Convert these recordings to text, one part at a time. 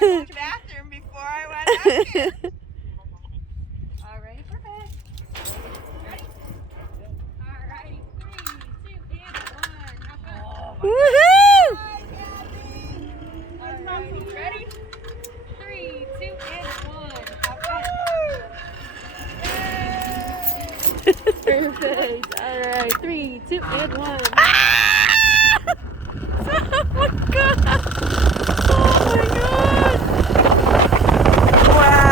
the bathroom before I went out here. All ready for bed. Ready? All righty. 3, 2, and 1. Have fun. Woohoo! All righty. Ready? 3, 2, and 1. Have fun. Perfect. All right. 3, 2, and 1. Oh my god! Oh my god! Wow!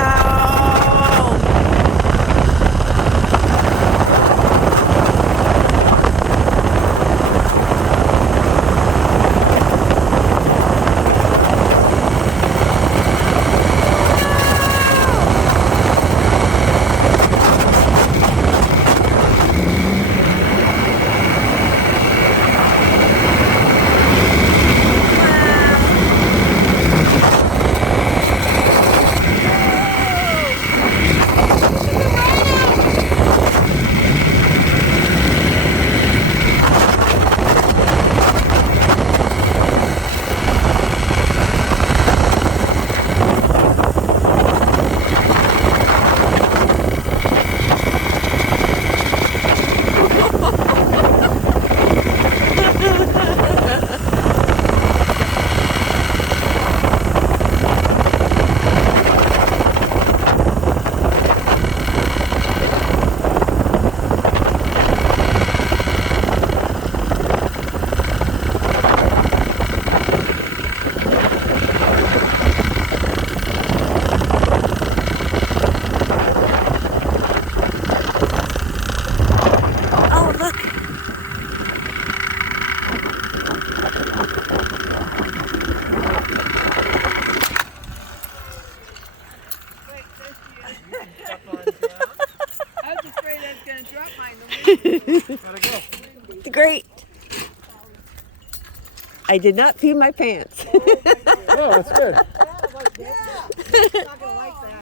Oh, look. Wait, there she is. I was afraid I was going to drop mine. Gotta go. Great. I did not pee my pants. Oh, that's good. Yeah.